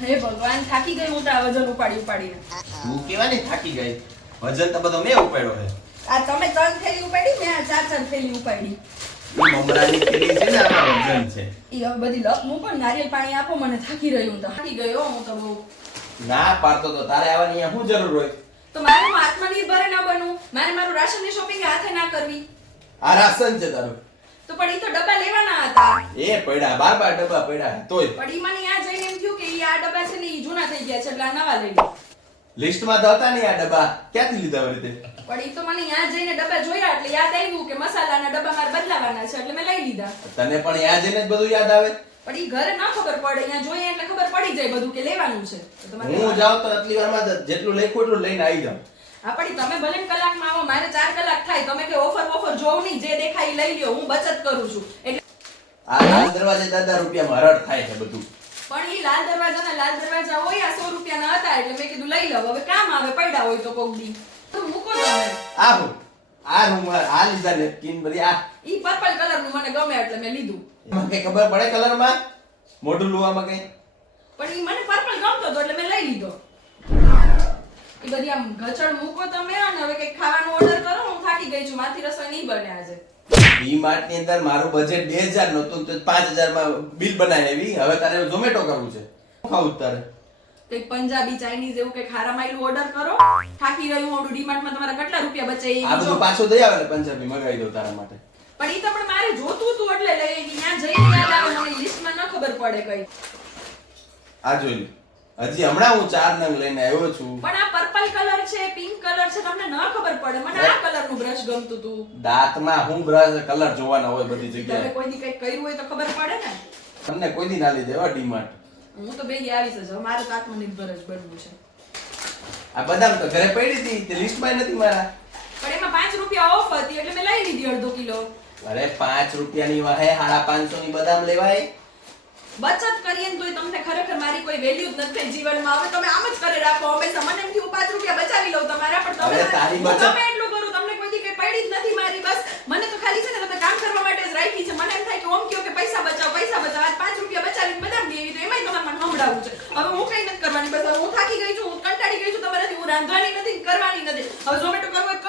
હે ભગવાન, થાકી ગઈ હું તો આ વજન ઉપાડીને. તું કેવાની થાકી ગઈ? વજન તો બધો મેં ઉપાડ્યો છે. આ તમે 3 થેલી ઉપાડી, મેં આ 4 થેલી ઉપાડી. ઈ મમરાની થેલી છે ને, આમાં વજન છે. ઈ હવે બધી લપ મૂકો, નારિયેળ પાણી આપો, મને થાકી રહી હું તો. થાકી ગયો હું તો બહુ. ના પાડતો તો તારે આવવાની અહીંયા શું જરૂર હોય? તો મારે હું આત્મનિર્ભર ન બનવું, મારે મારું રાશનની શોપિંગ હાથે ના કરવી. આ રાશન છે તારું. તો પણ ઈ તો ડબ્બા લેવાના હતા. એ પડ્યા 12 ડબ્બા પડ્યા તોય પણ ઈ મને આ જઈને એમ થયું કે ઈ આ ડબ્બા છે ને ઈ જૂના થઈ ગયા છે એટલે આ નવા લઈ લો. લિસ્ટમાં તો હતા નહીં આ ડબ્બા. ક્યાંથી લીધા વળી તે? પણ ઈ તો મને ત્યાં જઈને ડબ્બા જોયા એટલે યાદ આવ્યું કે મસાલાના ડબ્બા મારે બદલાવાના છે એટલે મેં લઈ લીધા. તને પણ ત્યાં જઈને જ બધું યાદ આવે? પણ ઈ ઘરે ન ખબર પડે, ત્યાં જોઈએ એટલે ખબર પડી જાય બધું કે લેવાનું છે. તો તમારે હું જાઉં તો આટલી વારમાં જેટલું લખ્યું એટલું લઈને આવી જાઉં. હા પણ ઈ તમે ભલે ને કલાકમાં આવો, મારે 4 કલાક થાય. તમે કે ઓફર જોવ નહીં, જે દેખાય ઈ લઈ લ્યો, હું બચત કરું છું. એટલે આ લાલ દરવાજે દાદા રૂપિયામાં હરડ થાય છે બધું. પણ ઈ લાલ દરવાજા હોય આ 100 રૂપિયાના હતા એટલે મેં કીધું લઈ લઉં, હવે કામ આવે, પડ્યા હોય તો કોક દી તો મૂકો તમે. આ હું આ લીધા ને કિન બધી આ ઈ પર્પલ કલર નું મને ગમે એટલે મેં લીધું. એમાં કઈ ખબર પડે કલરમાં? મોઢું લુવામાં કઈ? પણ ઈ મને પર્પલ ગમતો હતો એટલે મેં લઈ લીધો. ઈ બધી આમ ગચડ મૂકો તમે અને હવે કઈ ખાવાનું ઓર્ડર કરો, હું થાકી ગઈ છું, માથી રસોઈ નહીં બને આજે. ડી-માર્ટ ની અંદર મારું બજેટ 2000 નતું તો 5000 માં બિલ બનાવી. હવે તારે ઝોમેટો કરવું છે. શું ખાવું તારે? કઈ પંજાબી ચાઇનીઝ એવું કઈ ખારા માયલું ઓર્ડર કરો. થાકી રહ્યું હું ડીમાર્ટ માં તમારા કેટલા રૂપિયા બચે ઈ આ બધું જો. પાછું દઈ આવે ને પંજાબી મંગાવી દઉં તારા માટે. પણ ઈ તો પણ મારે જોતું હતું એટલે લઈ આવી. ત્યાં જઈને યાદ આવે મને લિસ્ટમાં ન ખબર પડે કઈ. આ જોઈ લે. હજી હમણાં હું 4 નંગ લઈને આવ્યો છું. પણ આ પર્પલ કલર છે, પિંક કલર છે, તમને ન ખબર પડે. મને આ કલર નું બ્રશ ગમતું હતું. દાંતમાં હું બ્રશ કલર જોવાના હોય બધી તમે જગ્યાએ. કોઈ દી કઈ કર્યું હોય તો ખબર પડે ને. તમને કોઈ દી ના લીધે હો ડી-માર્ટ. હું તો બેગી આવીશ જ. હવે મારે તો આત્મનિર્ભર જ બનવું છે. આ બદામ તો ઘરે પડી હતી તે લિસ્ટમાં નથી મારા. પણ એમાં 5 રૂપિયા ઓફ હતી એટલે મેં લઈ લીધી અડધો કિલો. અરે 5 રૂપિયાની વાહે 550 ની બદામ લેવાય. બચત કરીએ ને તોય તમને ખરેખર મારી કોઈ વેલ્યુ જ નથી જીવનમાં. હવે તમે આમ જ કરે રાખો હંમેશા. મને એમ થયું 5 રૂપિયા બચાવી લઉં તમારા, પણ તમે અરે તારી બચત તમે એટલું કરું, તમને કોઈ દી કઈ પડી જ નથી મારી. બસ મને તો ખાલી છે ને તમે કામ કરવા માટે જ રાખી છે. મને એમ થાય કે ઓમ કયો કે પૈસા બચાવ. આજ 5 રૂપિયા બચાવીને બદામ દેવી તો એમાંય તમારે મને સંભળાવવું છે. હવે હું કઈ નથી કરવાની. બસ હવે હું થાકી ગઈ છું, હું કંટાળી ગઈ છું તમારાથી. હું રાંધવાની નથી, કરવાની નથી. હવે ઝોમેટો કરવો હોય